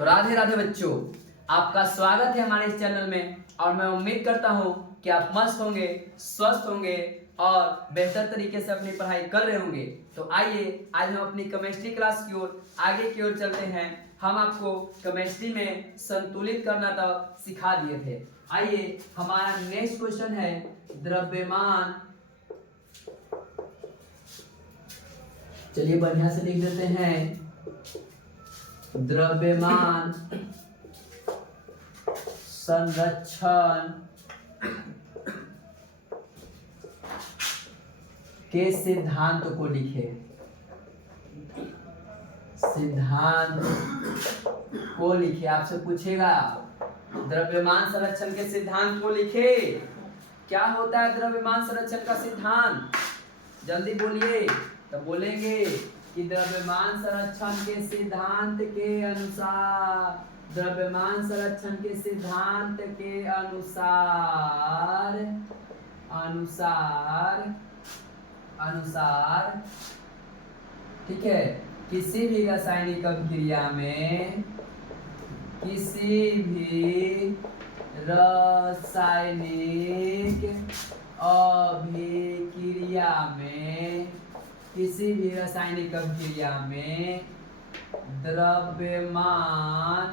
तो राधे राधे बच्चों, आपका स्वागत है हमारे इस चैनल में। और मैं उम्मीद करता हूँ कि आप मस्त होंगे, स्वस्थ होंगे और बेहतर तरीके से अपनी पढ़ाई कर रहे होंगे। तो आइए आज हम अपनी केमिस्ट्री क्लास की ओर आगे की ओर चलते हैं। हम आपको केमिस्ट्री में संतुलित करना तक सिखा दिए थे। आइए हमारा नेक्स्ट क्वेश्चन है द्रव्यमान। चलिए बढ़िया से लिख देते हैं, द्रव्यमान संरक्षण के सिद्धांत को लिखे। सिद्धांत को लिखे, आपसे पूछेगा द्रव्यमान संरक्षण के सिद्धांत को लिखे। क्या होता है द्रव्यमान संरक्षण का सिद्धांत? जल्दी बोलिए। तो बोलेंगे कि द्रव्यमान संरक्षण के सिद्धांत के अनुसार, द्रव्यमान संरक्षण के सिद्धांत के अनुसार ठीक है, किसी भी रासायनिक अभिक्रिया में, किसी भी रासायनिक अभिक्रिया में, किसी भी रासायनिक अभिक्रिया में द्रव्यमान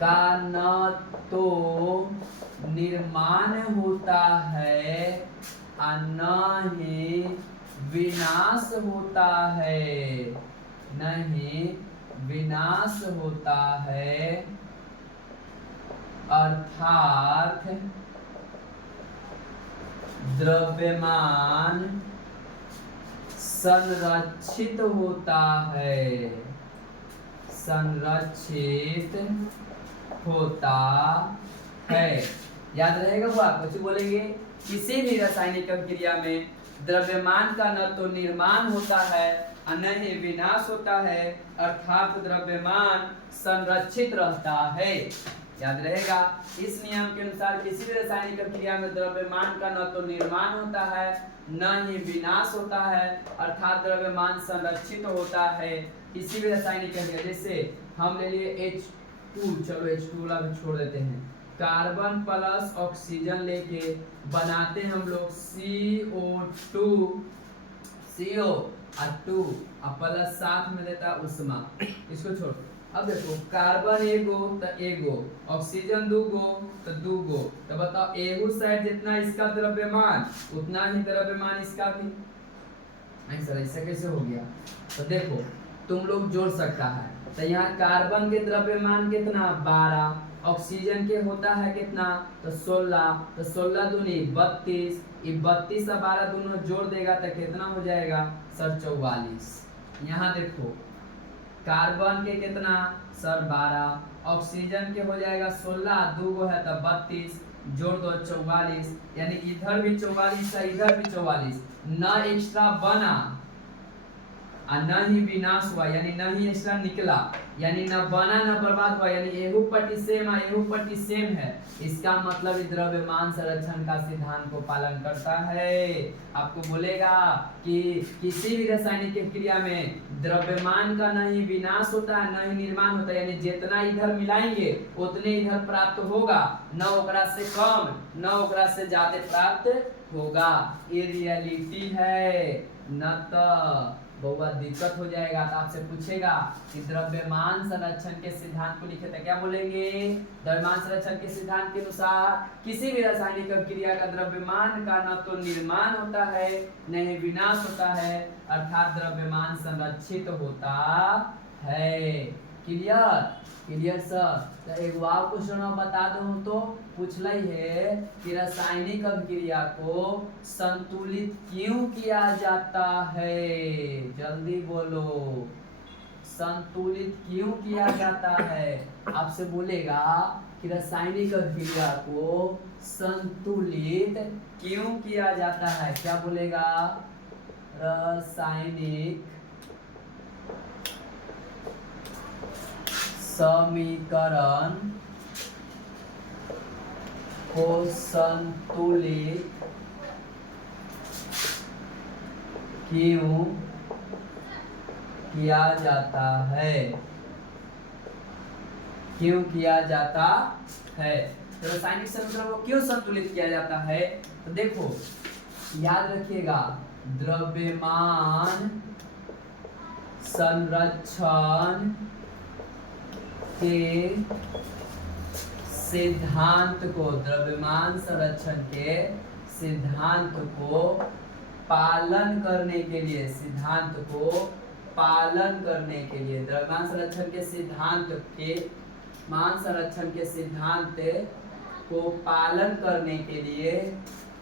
का न तो निर्माण होता है और न ही विनाश होता है, नहीं विनाश होता है, अर्थात द्रव्यमान संरक्षित होता है, संरक्षित होता है। याद रहेगा वो, आप कुछ बोलेंगे किसी भी रासायनिक अभिक्रिया में द्रव्यमान का न तो निर्माण होता है और न ही विनाश होता है, अर्थात द्रव्यमान संरक्षित रहता है। याद रहेगा, इस नियम के अनुसार किसी भी रासायनिक अभिक्रिया में द्रव्यमान का न तो निर्माण होता है न ही विनाश होता है, अर्थात द्रव्यमान संरक्षित होता है। किसी भी रासायनिक अभिक्रिया, जैसे हम ले लिए H2, चलो H2 वाला भी छोड़ देते हैं, कार्बन प्लस ऑक्सीजन लेके बनाते हैं हम लोग CO2, CO और 2 और प्लस साथ में देता उष्मा। इसको छोड़, अब देखो कार्बन एगो तो एगो, ऑक्सीजन दूगो तो दूगो, तो बताओ एगो साइड जितना इसका द्रव्यमान उतना ही द्रव्यमान इसका भी। नहीं सर, ऐसा कैसे हो गया? तो देखो तुम लोग जोड़ सकता है। तो यहाँ कार्बन के द्रव्यमान कितना 12, ऑक्सीजन के होता है कितना तो 16, तो 16 दूनी 32, 32 और 12 दोनों जोड़ देगा तो कितना हो जाएगा सर 44। यहाँ देखो कार्बन के कितना सर 12, ऑक्सीजन के हो जाएगा 16, दूगो है तब 32, जोड़ दो 44, यानी इधर भी 44 है इधर भी 44, न एक्स्ट्रा बना और न ही विनाश हुआ, यानी न ही एक्स्ट्रा निकला, यानी न बना न बर्बाद हुआ, यानी एहू पट्टी सेम है एहू पट्टी सेम है। इसका मतलब द्रव्यमान संरक्षण का सिद्धांत को पालन करता है। आपको बोलेगा कि किसी भी रासायनिक क्रिया में द्रव्यमान का न ही विनाश होता है न ही निर्माण होता है, यानी जितना इधर मिलाएंगे उतने इधर प्राप्त होगा, न ओकरा से कम न ओकरा से ज्यादा प्राप्त होगा। ये रियलिटी है, न तो बहुत दिक्कत हो जाएगा। तो आपसे पूछेगा कि द्रव्यमान संरक्षण के सिद्धांत को लिखे तो क्या बोलेंगे? द्रव्यमान संरक्षण के सिद्धांत के अनुसार किसी भी रासायनिक अभिक्रिया का द्रव्यमान का न तो निर्माण होता है न ही विनाश होता है, अर्थात द्रव्यमान संरक्षित होता है। क्लियर? Clear sir. तो एक और क्वेश्चन बता दूं तो पूछला है कि रासायनिक अभिक्रिया को संतुलित क्यों किया जाता है? जल्दी बोलो, संतुलित क्यों किया जाता है? आपसे बोलेगा कि रासायनिक अभिक्रिया को संतुलित क्यों किया जाता है? क्या बोलेगा? रासायनिक समीकरण को संतुलित क्यों किया जाता है, क्यों किया जाता है। तो रासायनिक समीकरण को क्यों संतुलित किया जाता है, तो देखो याद रखिएगा, द्रव्यमान संरक्षण के सिद्धांत को, द्रव्यमान संरक्षण के सिद्धांत को पालन करने के लिए, सिद्धांत को पालन करने के लिए, द्रव्यमान संरक्षण के सिद्धांत के मान संरक्षण के सिद्धांत को पालन करने के लिए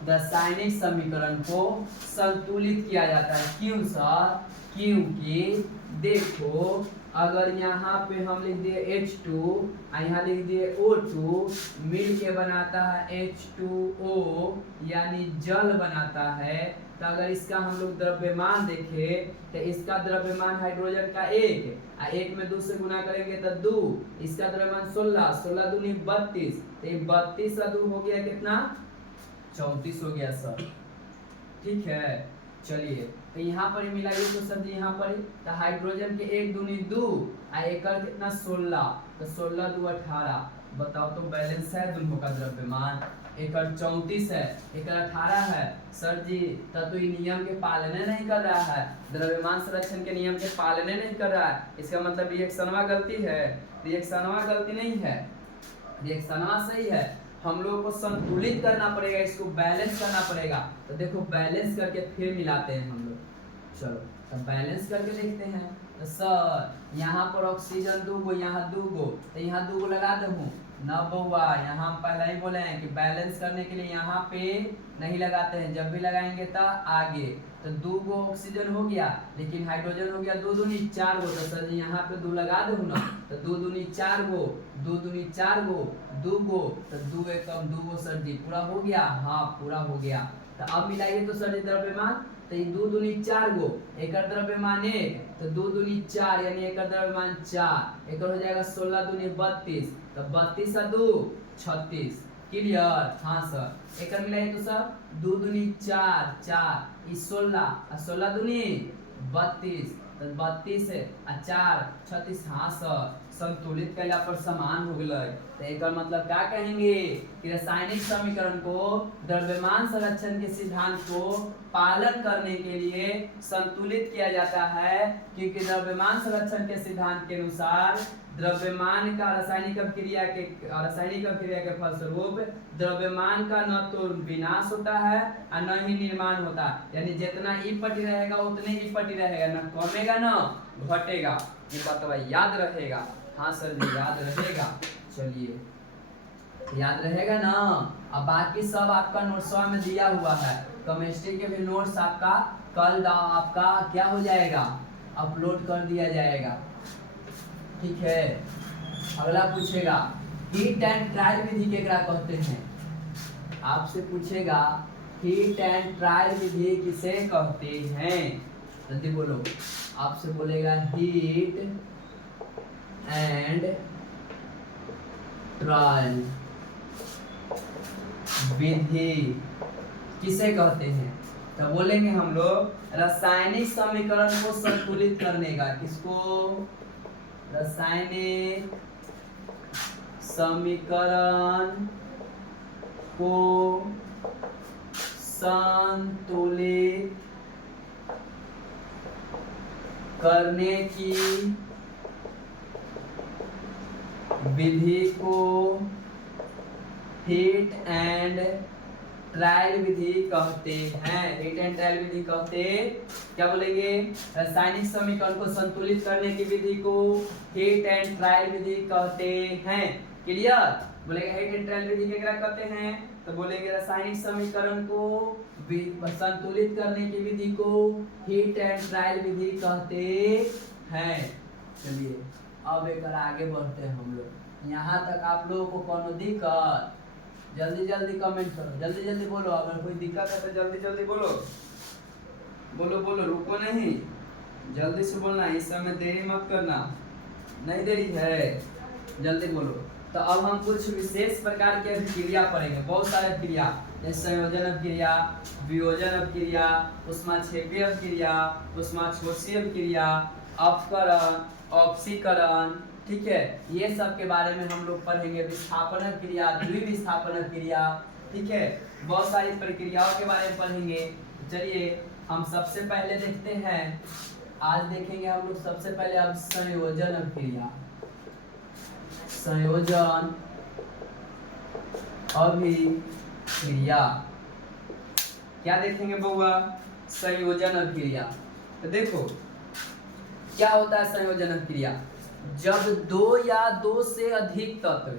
रासायनिक समीकरण को संतुलित किया जाता है। क्यों सर, क्योंकि देखो अगर यहाँ पे हम लिख दिए H2 और यहाँ लिख दिए O2, मिल के बनाता है H2O यानी जल बनाता है। तो अगर इसका हम लोग द्रव्यमान देखें तो इसका द्रव्यमान हाइड्रोजन का 1 और 1 में 2 से गुना करेंगे तो 2, इसका द्रव्यमान 16, 16 दूनी 32, तो ये 32 का 2 हो गया कितना, 34 हो गया सर। ठीक है, चलिए तो यहाँ पर मिलाइए तो सर जी यहाँ पर तो हाइड्रोजन के 1 दूनी 2 और एकड़ कितना 16, तो 16 2 18, बताओ तो बैलेंस है दोनों का द्रव्यमान। एकड़ 34 है, एकड़ 18 है सर जी, तब तो ये नियम के पालने नहीं कर रहा है, द्रव्यमान संरक्षण के नियम के पालने नहीं कर रहा है। इसका मतलब रिएक्शनवा गलती है, रिएक्शनवा गलती नहीं है, रिएक्शनवा सही है। हम लोगों को संतुलित करना पड़ेगा, इसको बैलेंस करना पड़ेगा। तो देखो बैलेंस करके फिर मिलाते हैं हम लोग। चलो तो बैलेंस करके देखते हैं। तो सर यहाँ पर ऑक्सीजन 2 गो, यहाँ 2 गो, तो यहाँ 2 गो लगा दूँ न बउआ, यहाँ हम पहले ही बोले हैं कि बैलेंस करने के लिए यहाँ पे नहीं लगाते हैं, जब भी लगाएंगे तो आगे। तो 2 गो ऑक्सीजन हो गया, लेकिन हाइड्रोजन हो गया 2 दूनी 4 गो, तो सर जी यहाँ पे 2 लगा दूँ ना, तो 2 दूनी 4 गो, 2 दूनी 4 गो, 2 गो, तो 2 एकम 2 गो सर जी पूरा हो गया, हाँ पूरा हो गया। तो अब मिलाइए तो सर जी द्रव्यमान, तो ये 2 दूनी 4 गो, एकड़ द्रव्यमान 1, तो 2 दूनी 4 यानी एकड़ द्रव्यमान 4, एकड़ हो जाएगा 16 दूनी 32, तो 32 का 2 36, क्लियर। हाँ सर, एकड़ मिलाइए तो सर 2 दूनी 4 4 16 और 16 दूनी 32, तो 32 है और 4 36, हाँ सर संतुलित कैला पर समान हो गए। तो एक मतलब क्या कहेंगे कि रासायनिक समीकरण को द्रव्यमान संरक्षण के सिद्धांत को पालन करने के लिए संतुलित किया जाता है, क्योंकि द्रव्यमान संरक्षण के सिद्धांत के अनुसार द्रव्यमान का रासायनिक अभिक्रिया के फलस्वरूप द्रव्यमान का न तो विनाश होता है और न ही निर्माण होता है, यानी जितना ई पटी रहेगा उतने ही पटी रहेगा, न कमेगा न घटेगा। ये बात याद रहेगा। हाँ सर जी याद रहेगा। चलिए याद रहेगा ना। अब बाकी सब आपका नोट्स में दिया हुआ है, केमिस्ट्री के भी नोट्स आपका कल आपका क्या हो जाएगा, अपलोड कर दिया जाएगा। ठीक है, अगला पूछेगा हीट एंड ट्रायल विधि केकरा कहते हैं। आपसे पूछेगा हीट एंड ट्रायल विधि किसे कहते हैं, जल्दी बोलो। आपसे बोलेगा हीट एंड ट्रायल विधि किसे कहते हैं, तो बोलेंगे हम लोग रासायनिक समीकरण को संतुलित करने का। किसको, रासायनिक समीकरण को संतुलित करने की विधि को हीट एंड ट्रायल विधि कहते हैं। हीट एंड ट्रायल विधि कहते, क्या बोलेंगे, रासायनिक समीकरण को संतुलित करने की विधि को हीट एंड ट्रायल विधि कहते हैं। क्लियर, बोलेंगे हीट एंड ट्रायल विधि क्या कहते हैं, तो बोलेंगे रासायनिक समीकरण को संतुलित करने की विधि को हीट एंड ट्रायल विधि कहते हैं। चलिए अब एक आगे बढ़ते हैं हम लोग। यहाँ तक आप लोगों को कोनो दिक्कत, जल्दी जल्दी कमेंट करो, जल्दी जल्दी बोलो। अगर कोई दिक्कत है तो जल्दी जल्दी बोलो, बोलो बोलो, रुको नहीं, जल्दी से बोलना, इस समय देरी मत करना, नहीं देरी है, जल्दी बोलो। तो अब हम कुछ विशेष प्रकार की अभिक्रिया पढ़ेंगे, बहुत सारे अभिक्रिया, जैसे संयोजन अभिक्रिया, वियोजन अभिक्रिया, ऊष्माक्षेपीय अभिक्रिया, ऊष्माक्षोषीय अभिक्रिया, अपकरण, ऑक्सीकरण, ठीक है, ये सब के बारे में हम लोग पढ़ेंगे। विस्थापन क्रिया, द्विविस्थापन क्रिया, ठीक है, बहुत सारी प्रक्रियाओं के बारे में पढ़ेंगे। चलिए हम सबसे पहले देखते हैं, आज देखेंगे हम लोग सबसे पहले अब संयोजन क्रिया। संयोजन अभिक्रिया क्या देखेंगे बउआ? संयोजन अभिक्रिया। तो देखो क्या होता है संयोजन अभिक्रिया? जब दो या दो से अधिक तत्व,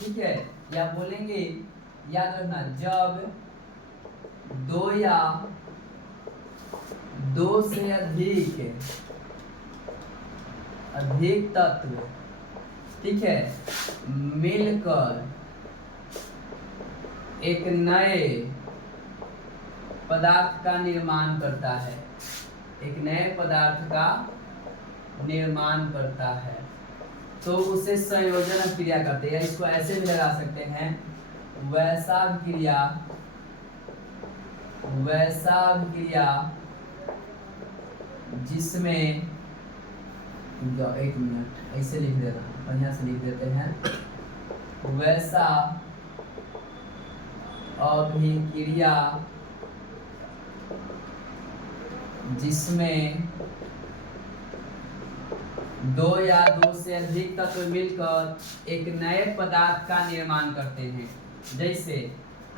ठीक है, या बोलेंगे, याद रखना, जब दो या दो से अधिक तत्व, ठीक है, मिलकर एक नए पदार्थ का निर्माण करता है, एक नए पदार्थ का निर्माण करता है, तो उसे संयोजन क्रिया कहते हैं। इसको ऐसे भी लगा सकते हैं, वैसा क्रिया, वैसा क्रिया जिसमें, एक मिनट ऐसे लिख देना, बढ़िया से लिख देते हैं, वैसा अभिक्रिया जिसमें दो या दो से अधिक तत्व मिलकर एक नए पदार्थ का निर्माण करते हैं। जैसे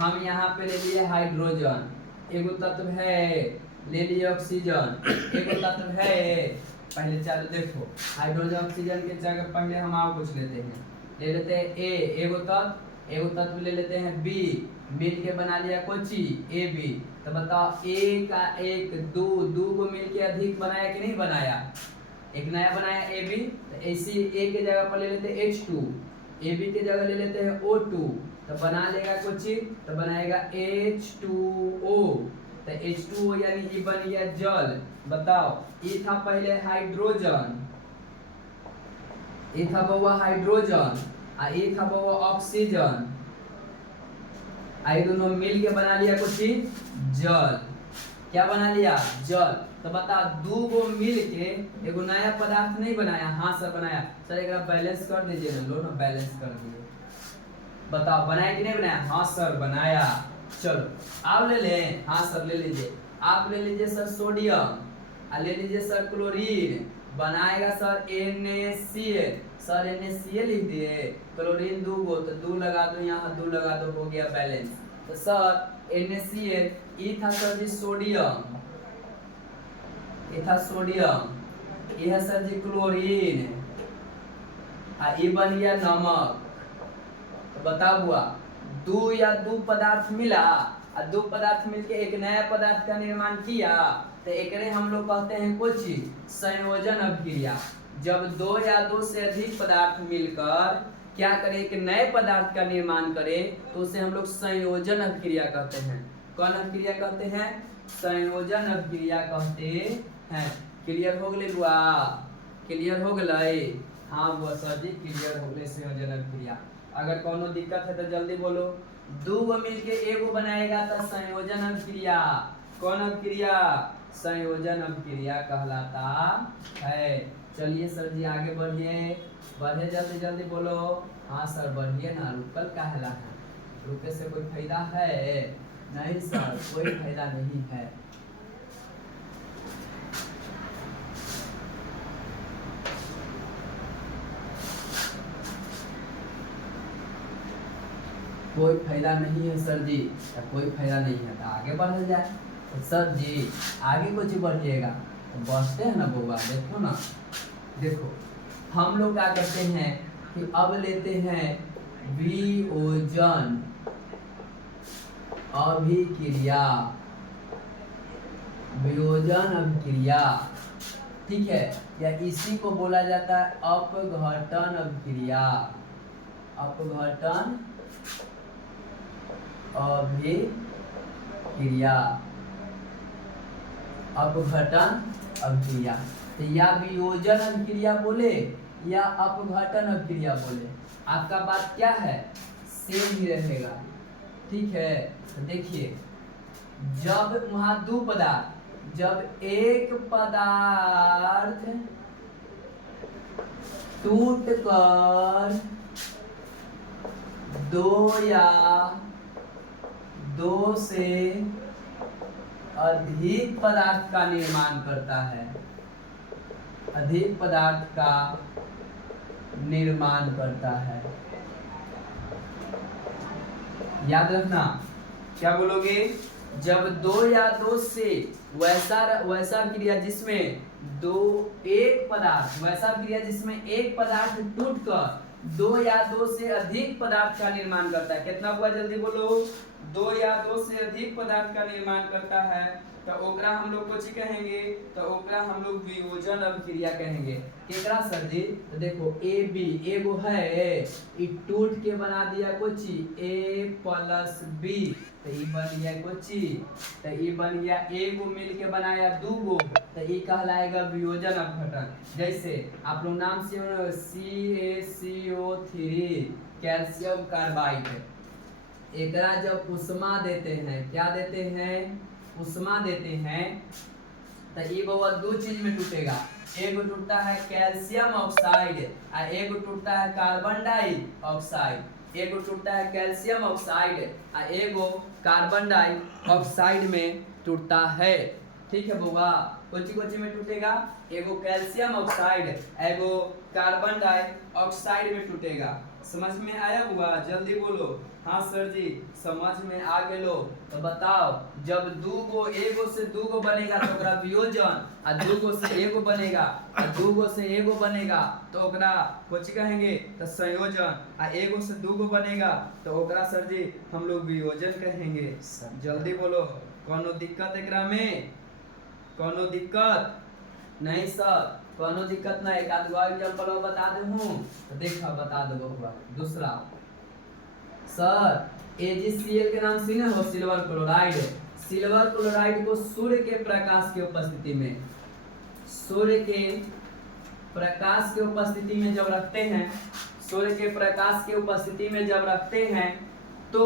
हम यहाँ पे ले लिए हाइड्रोजन, एगो तत्व है, ले लिए ऑक्सीजन, एगो तत्व है। पहले चलो देखो, हाइड्रोजन ऑक्सीजन के जगह पहले हम और कुछ लेते हैं, ले लेते हैं ए, एगो तत्व ले लेते हैं बी, मिल के बना लिया कोची ए बी। तो बताओ ए का एक, दो को मिल के अधिक बनाया कि नहीं बनाया? एक नया बनाया ए बी, तो ऐसी ए के जगह पर ले लेते हैं H2, ए बी के जगह ले लेते हैं O2, तो बना लेगा कोची, तो बनाएगा H2O। तो H2O यानी ये बन गया जल। बताओ ये था पहले हाइड्रोजन, ये था बउआ हाइड्रोजन, आ ये था बउआ ऑक्सीजन, आई दोनों मिल के बना लिया कुछ जल। क्या बना लिया? जल। तो बता, दो गो मिल के एगो नया पदार्थ नहीं बनाया? हाँ सर बनाया। सर एक बैलेंस कर दीजिए ना, लो ना बैलेंस कर दिए। बताओ बनाया कि नहीं बनाया? हाँ सर बनाया। चलो आप ले लें। हाँ सर ले लीजिए। आप ले लीजिए सर सोडियम, ले लीजिए सर क्लोरीन, बनाएगा सर NaCl। सर NaCl लिख दिए, क्लोरीन दो गो, तो दो लगा दो, यहाँ दो लगा दो, हो गया बैलेंस। तो सर NaCl, ये था सर जी सोडियम, ये था सोडियम, ये है सर जी क्लोरीन, ये बन गया नमक। तो बता हुआ, दो या दो पदार्थ मिला, और दो पदार्थ मिलके एक नया पदार्थ का निर्माण किया, तो एक हम लोग कहते हैं कुछ संयोजन अभिक्रिया। जब दो या दो से अधिक पदार्थ मिलकर क्या करें, एक नए पदार्थ का निर्माण करें, तो उसे हम लोग संयोजन अभिक्रिया कहते हैं। कौन अभिक्रिया कहते हैं? संयोजन अभिक्रिया कहते हैं। क्लियर हो गए बुआ? क्लियर हो गए? हाँ बुआ सर जी क्लियर हो गए संयोजन अभिक्रिया। अगर कोनो दिक्कत है तो जल्दी बोलो। दो गो मिलके एगो बनाएगा तो संयोजन अभिक्रिया। कौन अभिक्रिया? संयोजन अभिक्रिया कहलाता है। चलिए सर जी आगे बढ़िए, बढ़े जल्दी जल्दी बोलो। हाँ सर बढ़िए ना, रुकल काहेला है? रुके से कोई फायदा है? नहीं सर कोई फायदा नहीं है। कोई फायदा नहीं है सर जी, कोई फायदा नहीं है तो आगे बढ़ जाए। तो सर जी आगे कुछ बढ़िएगा तो बचते हैं ना बउआ। देखो ना, देखो हम लोग क्या करते हैं कि अब लेते हैं वियोजन अभिक्रिया, वियोजन अभिक्रिया, ठीक है, या इसी को बोला जाता है अपघटन अभिक्रिया। अपघटन अभिक्रिया, अपघटन अभिक्रिया। तो या वियोजन अभिक्रिया बोले या अपघटन अभिक्रिया बोले, आपका बात क्या है? सेम ही रहेगा, ठीक है। तो देखिए जब वहां दो पदार्थ जब एक पदार्थ टूटकर दो या दो से अधिक पदार्थ का निर्माण करता है, अधिक पदार्थ का निर्माण करता है। याद रखना, क्या बोलोगे? जब दो या दो से वैसा क्रिया जिसमें वैसा क्रिया जिसमें एक पदार्थ टूटकर दो या दो से अधिक पदार्थ का निर्माण करता है। कितना हुआ जल्दी बोलो? दो या दो से अधिक पदार्थ का निर्माण करता है, तो ओकरा हम लोग कुछ कहेंगे, तो ओकरा हम लोग वियोजन अभिक्रिया कहेंगे। केकरा सर जी? तो देखो ए बी एगो है, ई टूट के बना दिया कुछ ए प्लस बी, तो ई बन गया कुछ, तो ई बन गया एगो मिल के बनाया दूगो, तो ई कहलाएगा वियोजन अपघटन। जैसे आप लोग नाम से CaCO3 कैल्शियम कार्बाइड, एकरा जब उष्मा देते हैं, क्या देते हैं? उष्मा देते हैं, तो ये बउआ दो चीज में टूटेगा। एगो टूटता है कैल्शियम ऑक्साइड और एगो टूटता है कार्बन डाइऑक्साइड। एगो टूटता है कैल्शियम ऑक्साइड और एगो कार्बन डाइऑक्साइड में टूटता है। ठीक है बउआ? कोची में टूटेगा? एगो कैल्शियम ऑक्साइड एगो कार्बन डाइऑक्साइड में टूटेगा। समझ में आया बुआ? जल्दी बोलो। हाँ सर जी समझ में आ गेलो। तो बताओ, जब दूगो एगो से दूगो बनेगा तो ओकरा वियोजन, और दूगो से एगो बनेगा और दूगो से एगो बनेगा तो ओकरा कुछ कहेंगे? तो संयोजन। और एगो से दूगो बनेगा तो ओकरा सर जी हम लोग वियोजन कहेंगे। जल्दी बोलो, कोनो दिक्कत एकरा में? कोनो दिक्कत नहीं सर? कोनो दिक्कत नहीं। एक आध एग्जांपल बता दूं तो देखा बता दो बउआ। दूसरा सर AgCl के नाम सुने हो? Silver chloride. सिल्वर क्लोराइड को सूर्य के प्रकाश की उपस्थिति में, सूर्य के प्रकाश की उपस्थिति में जब रखते हैं, सूर्य के प्रकाश की उपस्थिति में जब रखते हैं तो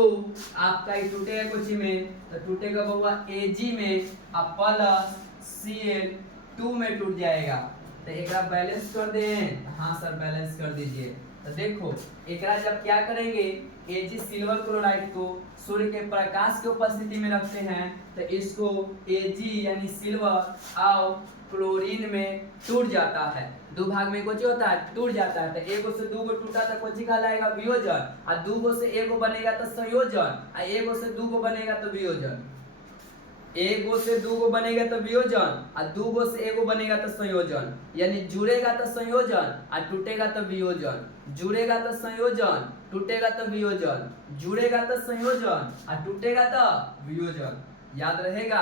आपका ये टूटेगा कुछ में, तो टूटेगा बउआ Ag में और प्लस Cl2 में टूट जाएगा। तो एक बैलेंस कर दें? हाँ सर बैलेंस कर दीजिए। तो देखो एकरा जब क्या करेंगे, Ag सिल्वर क्लोराइड को सूर्य के प्रकाश की उपस्थिति में रखते हैं तो इसको Ag यानी सिल्वर और क्लोरीन में टूट जाता है। दो भाग में कुछ होता है, टूट जाता है। तो एगो से दूगो टूटा तो कुछ कहलाएगा वियोजन, और दूगो से एगो बनेगा तो संयोजन, और एगो से दूगो बनेगा तो वियोजन। एगो से दूगो बनेगा तो वियोजन और दूगो से एगो बनेगा तो संयोजन। यानी जुड़ेगा तो संयोजन और टूटेगा तो वियोजन, जुड़ेगा तो संयोजन, टूटेगा तो वियोजन, जुड़ेगा तो संयोजन और टूटेगा तो वियोजन। याद रहेगा?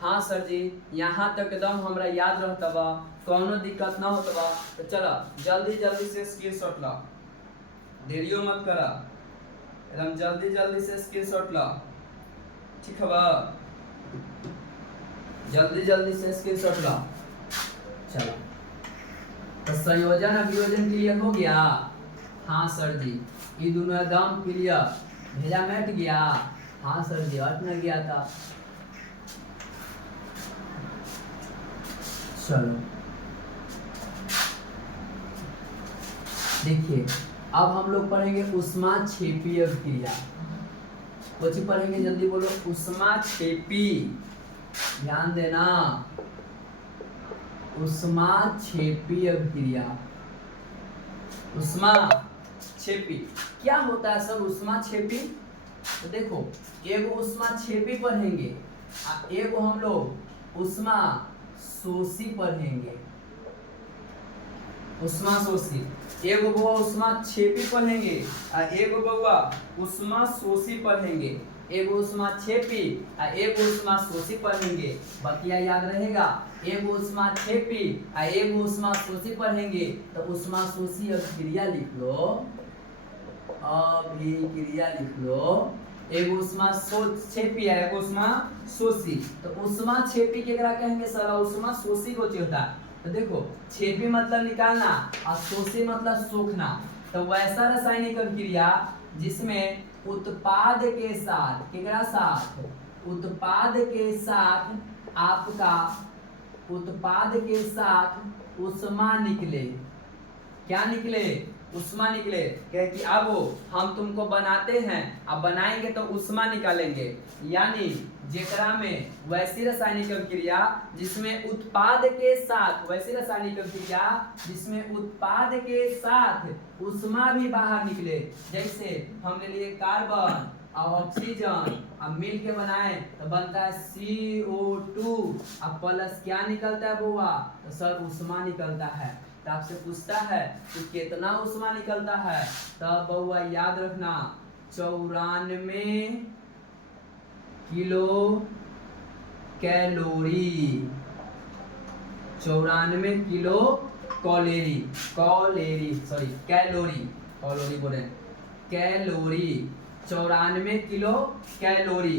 हाँ सर जी यहाँ तक एकदम हमरा याद रहता बा, कोनो दिक्कत ना होता बा। तो चलो जल्दी जल्दी से स्क्रीनशॉट लो, देरियो मत करा, एकदम जल्दी जल्दी से स्क्रीनशॉट लो। ठीक है बा? जल्दी जल्दी से स्क्रीनशॉट लो। चलो तो संयोजन और वियोजन क्लियर हो गया? हाँ सर जी ये दोनों एकदम क्लियर। भेजा मिट गया? हाँ सर जी हट न गया था। चलो देखिए अब हम लोग पढ़ेंगे ऊष्माक्षेपीय क्रिया। कुछ पढ़ेंगे जल्दी बोलो? ऊष्माक्षेपी, ध्यान देना, ऊष्माक्षेपी अभिक्रिया। ऊष्माक्षेपी क्या होता है सर? ऊष्माक्षेपी तो देखो एगो ऊष्माक्षेपी पढ़ेंगे, एगो हम लोग ऊष्मा शोषी पढ़ेंगे। ऊष्मा शोषी, एगो बउआ ऊष्माक्षेपी पढ़ेंगे और एगो बउआ ऊष्मा शोषी पढ़ेंगे। एगो ऊष्माक्षेपी और एगो ऊष्मा शोषी पढ़ेंगे। बतिया याद रहेगा? एगो ऊष्माक्षेपी और एगो ऊष्मा शोषी पढ़ेंगे तो ऊष्मा शोषी अभिक्रिया लिख लो, अभिक्रिया लिख लो। एगो ऊष्माक्षेपी है एगो ऊष्मा शोषी। तो ऊष्माक्षेपी केकरा कहेंगे सर? ऊष्मा शोषी को होता। तो देखो छेपी मतलब निकालना और शोषी मतलब सोखना। तो वैसा रासायनिक अभिक्रिया जिसमें उत्पाद के साथ, केकरा साथ? उत्पाद के साथ आपका उत्पाद के साथ उष्मा निकले, क्या निकले, उष्मा निकले, कहे कि अब हम तुमको बनाते हैं, अब बनाएंगे तो उष्मा निकालेंगे, यानी जेकरा में वैसी रासायनिक अभिक्रिया जिसमें उत्पाद के साथ, वैसी रासायनिक अभिक्रिया जिसमें उत्पाद के साथ उष्मा भी बाहर निकले, जैसे हमने लिए कार्बन और ऑक्सीजन, अब मिल के बनाए तो बनता है CO2, अब प्लस क्या निकलता है बुआ, तो सर उष्मा निकलता है। तो आपसे पूछता है कि कितना उष्मा निकलता है, तब बुआ याद रखना 94 kilo calorie, 94 kilo calorie, calorie बोले, कैलोरी 94 किलो कैलोरी।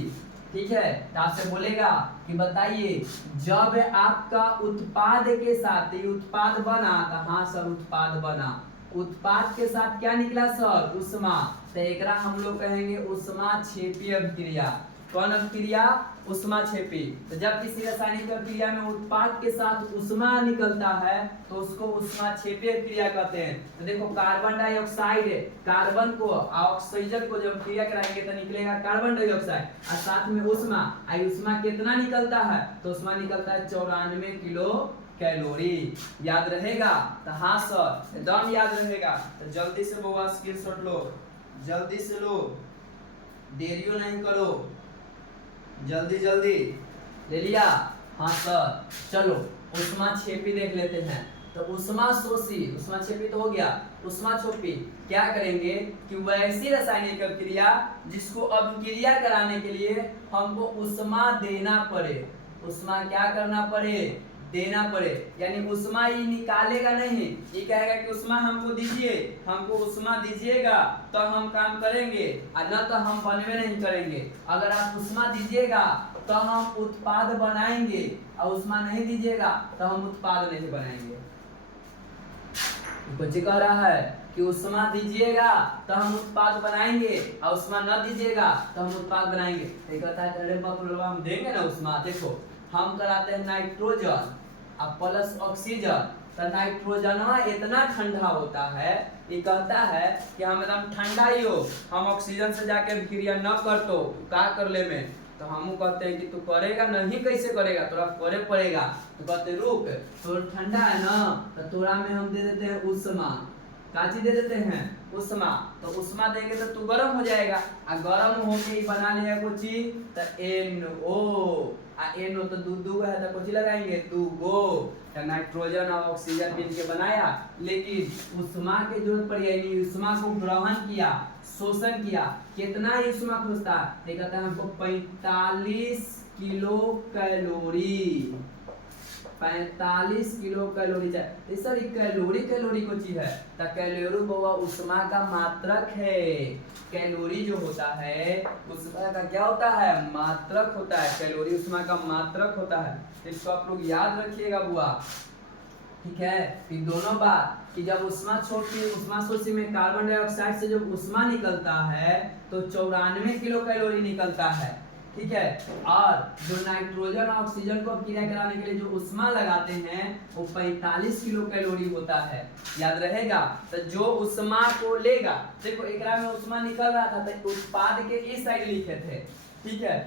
ठीक है, तो आपसे बोलेगा कि बताइए जब आपका उत्पाद के साथ, ये उत्पाद बना, तो हाँ सर उत्पाद बना, उत्पाद के साथ क्या निकला सर, उष्मा, तो एकरा हम लोग कहेंगे उष्मा क्षेपी अभिक्रिया। कौन अभिक्रिया, उष्मा क्षेपी। तो जब किसी रासायनिक अभिक्रिया में उत्पाद के साथ उष्मा निकलता है तो उसको उष्मा क्षेपी अभिक्रिया कहते हैं। तो देखो कार्बन डाइऑक्साइड, कार्बन को ऑक्सीजन को जब क्रिया कराएंगे तो निकलेगा कार्बन डाइऑक्साइड, और साथ में उष्मा, उष्मा कितना निकलता है, तो उष्मा निकलता है 94 किलो कैलोरी। याद रहेगा, तो हाँ सर एकदम याद रहेगा। तो जल्दी से वो स्क्रीनशॉट लो, जल्दी से लो, देरियो नहीं करो, जल्दी जल्दी ले लिया। हाँ सर, चलो उष्मा क्षेपी देख लेते हैं। तो उष्मा शोषी, उष्मा क्षेपी तो हो गया, उष्मा क्षेपी क्या करेंगे कि वैसी रासायनिक अभिक्रिया जिसको अभिक्रिया कराने के लिए हमको उष्मा देना पड़े, उष्मा क्या करना पड़े, देना पड़े, यानी उष्मा ये निकालेगा नहीं, ये कहेगा कि उष्मा हमको दीजिए, हमको उष्मा दीजिएगा तो हम काम करेंगे, और न तो हम बनवे नहीं करेंगे। अगर आप उष्मा दीजिएगा तो हम उत्पाद बनाएंगे, और उष्मा नहीं दीजिएगा तो हम उत्पाद नहीं बनाएंगे। कुछ कह रहा है कि उष्मा दीजिएगा तो हम उत्पाद बनाएंगे, और उष्मा न दीजिएगा तो हम उत्पाद बनाएंगे। तो कहता है अरे बाप हम देंगे ना उष्मा, देखो हम कराते हैं नाइट्रोजन अब प्लस ऑक्सीजन, तो नाइट्रोजनवा इतना ठंडा होता है, ये कहता है कि हम एकदम ठंडा ही हो, हम ऑक्सीजन से जाके अभिक्रिया न कर तो क्या कर ले में, तो हम कहते हैं कि तू करेगा नहीं, कैसे करेगा, तोरा करे पड़ेगा। तो कहते रुक, तो ठंडा है ना, तो तोरा में हम दे देते हैं उष्मा, काची दे देते हैं उष्मा, तो उष्मा देंगे तो तू गर्म हो जाएगा, आ गर्म होके ही बना लेगा कुछ चीज, तो NO, आ NO तो दू है तो कुछ लगाएंगे 2 गो, तो नाइट्रोजन और ऑक्सीजन मिल के बनाया, लेकिन उष्मा की जरूरत पड़ी, यानी उष्मा को ग्रहण किया, शोषण किया, कितना ही उष्मा खोजता है, कहता है हमको 45 किलो कैलोरी, 45 किलो कैलोरी चाहिए। सर कैलोरी, कैलोरी को चीज है, तो कैलोरी वो उष्मा का मात्रक है, कैलोरी जो होता है उष्मा का क्या होता है, मात्रक होता है, कैलोरी उष्मा का मात्रक होता है। इसको आप लोग याद रखिएगा बुआ, ठीक है। फिर दोनों बात कि जब उष्मा शोषी में कार्बन डाइऑक्साइड से जब उष्मा निकलता है तो 94 किलो कैलोरी निकलता है, ठीक है। और जो नाइट्रोजन और ऑक्सीजन को क्रिया कराने के लिए जो उष्मा लगाते हैं वो 45 किलो कैलोरी होता है, याद रहेगा। तो जो उष्मा को लेगा, देखो एकरा में उष्मा निकल रहा था तो उत्पाद के इस साइड लिखे थे, ठीक है,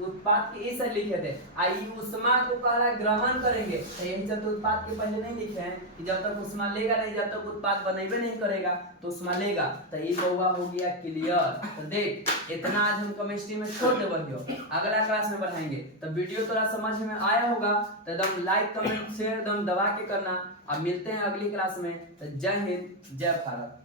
उत्पाद के इस साइड लिखे थे, आई उष्मा को कह रहा ग्रहण करेंगे, तो यही सब तो उत्पाद के पहले नहीं लिखे हैं कि जब तक उष्मा लेगा नहीं, जब तक उत्पाद बनेबे नहीं करेगा तो उष्मा लेगा। तो ये बउआ हो गया क्लियर। तो देख इतना आज हम केमिस्ट्री में छोड़ दे, अगला क्लास में बढ़ाएंगे। तो वीडियो थोड़ा समझ में आया होगा तो एकदम लाइक कमेंट शेयर एकदम दबा के करना। अब मिलते हैं अगली क्लास में। तो जय हिंद, जय भारत।